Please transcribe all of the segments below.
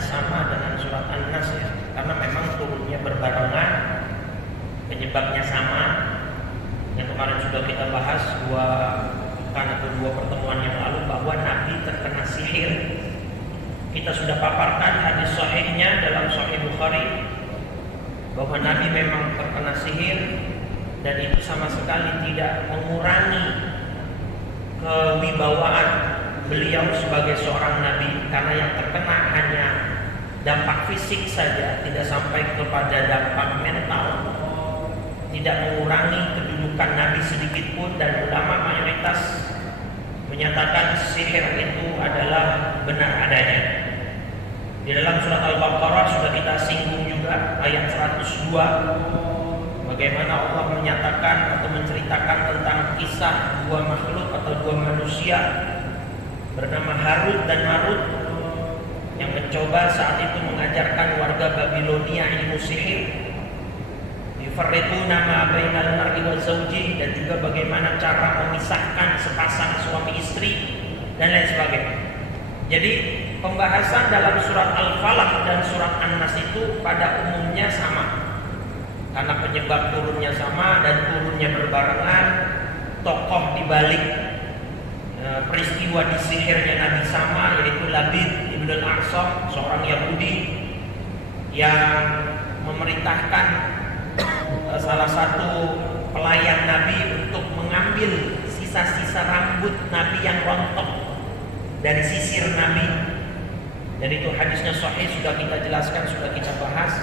sama dengan surat An-Nas ya, karena memang turunnya berbarengan, penyebabnya sama. Yang kemarin sudah kita bahas dua pertemuan yang lalu bahwa Nabi terkena sihir. Kita sudah paparkan hadis sahihnya dalam Sahih Bukhari bahwa Nabi memang terkena sihir dan itu sama sekali tidak mengurangi kewibawaan beliau sebagai seorang nabi, karena yang terkena hanya dampak fisik saja, tidak sampai kepada dampak mental, tidak mengurangi kedudukan nabi sedikit pun. Dan ulama mayoritas menyatakan sihir itu adalah benar adanya. Di dalam surat Al-Baqarah sudah kita singgung juga ayat 102, bagaimana Allah menyatakan atau menceritakan tentang kisah dua makhluk atau dua manusia bernama Harut dan Marut yang mencoba saat itu mengajarkan warga Babilonia ilmu sihir, yufarriquna ma bainal mar'i wa zawji, dan juga bagaimana cara memisahkan sepasang suami istri dan lain sebagainya. Jadi pembahasan dalam surat Al-Falaq dan surat An-Nas itu pada umumnya sama, karena penyebab turunnya sama dan turunnya berbarengan. Tokoh dibalik peristiwa disihirnya Nabi sama, yaitu Labid ibn al-A'sam, seorang Yahudi yang memerintahkan salah satu pelayan Nabi untuk mengambil sisa-sisa rambut Nabi yang rontok dari sisir Nabi. Dan itu hadisnya sahih, sudah kita jelaskan, sudah kita bahas.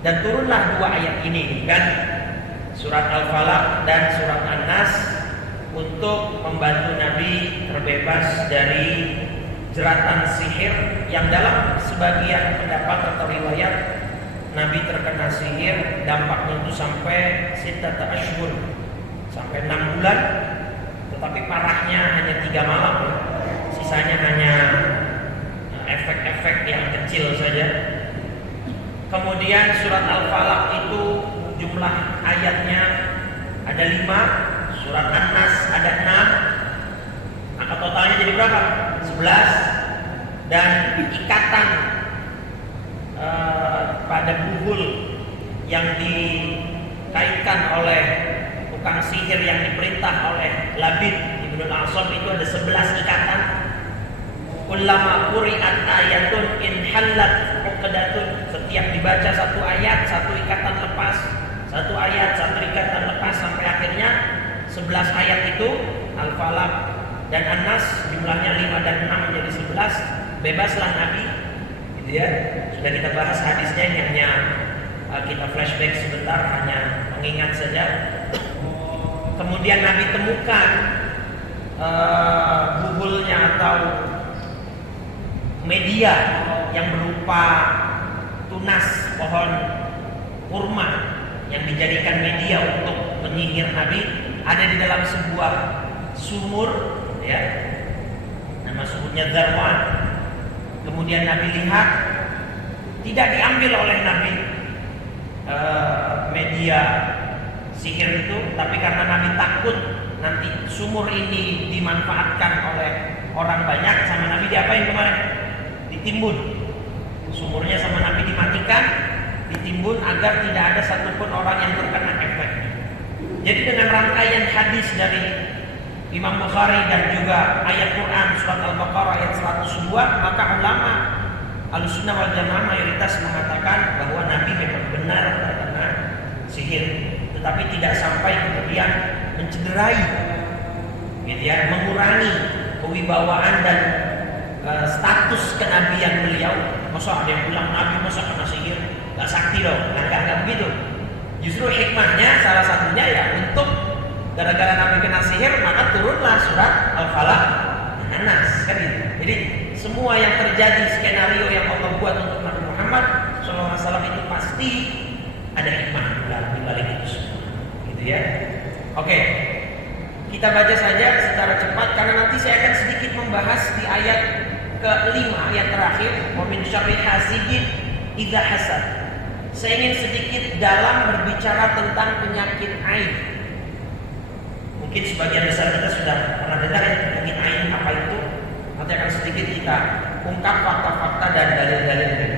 Dan turunlah dua ayat ini kan, surat Al-Falaq dan surat An-Nas, untuk membantu Nabi terbebas dari jeratan sihir yang dalam sebagian pendapat atau riwayat Nabi terkena sihir dampaknya itu sampai sittata ashhur, sampai 6 bulan, tetapi parahnya hanya 3 malam ya. Sisanya hanya efek-efek yang kecil saja. Kemudian surat Al-Falaq itu jumlah ayatnya ada 5, surat An-Nas ada 6, maka totalnya jadi berapa? 11. Dan ikatan pada buhul yang dikaitkan oleh tukang sihir yang diperintah oleh Labid ibn al-A'sam itu ada 11 ikatan. Kullama quri'at ayatun in hallat uqdatun, setiap dibaca satu ayat satu ikatan lepas, satu ayat satu ikatan lepas, sampai akhirnya 11 ayat itu Al-Falaq dan An-Nas jumlahnya 5 dan 6 menjadi 11. Bebaslah Nabi, gitu ya. Sudah kita bahas hadisnya, ini hanya kita flashback sebentar, hanya mengingat saja. Kemudian Nabi temukan buhulnya atau media yang berupa tunas pohon kurma yang dijadikan media untuk menyihir Nabi, ada di dalam sebuah sumur ya, nama sumurnya Zarwan. Kemudian Nabi lihat, tidak diambil oleh Nabi media sihir itu, tapi karena Nabi takut nanti sumur ini dimanfaatkan oleh orang banyak, sama Nabi diapain kemarin? Ditimbun. Sumurnya sama Nabi dimatikan, ditimbun agar tidak ada satupun orang yang terkena efeknya. Jadi dengan rangkaian hadis dari Imam Bukhari dan juga ayat Quran surat Al-Baqarah ayat 102, maka ulama Ahlussunnah wal Jamaah mayoritas mengatakan bahwa Nabi memang benar terkena sihir, tetapi tidak sampai kemudian mencederai, gitu ya, mengurangi kewibawaan dan status kenabian beliau. Masa ada yang bilang Nabi masa kena sihir, gak sakti dong? Nggak begitu. Justru hikmahnya salah satunya ya untuk gara-gara Nabi kena sihir maka turunlah surat Al-Falaq dan An-Nas kan gitu. Jadi semua yang terjadi, skenario yang Allah buat untuk Nabi Muhammad SAW itu pasti ada hikmah di balik itu semua, gitu ya. Oke, kita baca saja secara cepat karena nanti saya akan sedikit membahas di ayat ke-5, ayat terakhir, wa min syarri hasidin idza hasad. Saya ingin sedikit dalam berbicara tentang penyakit ain. Mungkin sebagian besar kita sudah pernah dengar ya, penyakit ain apa itu. Nanti akan sedikit kita ungkap fakta-fakta dan dalil-dalil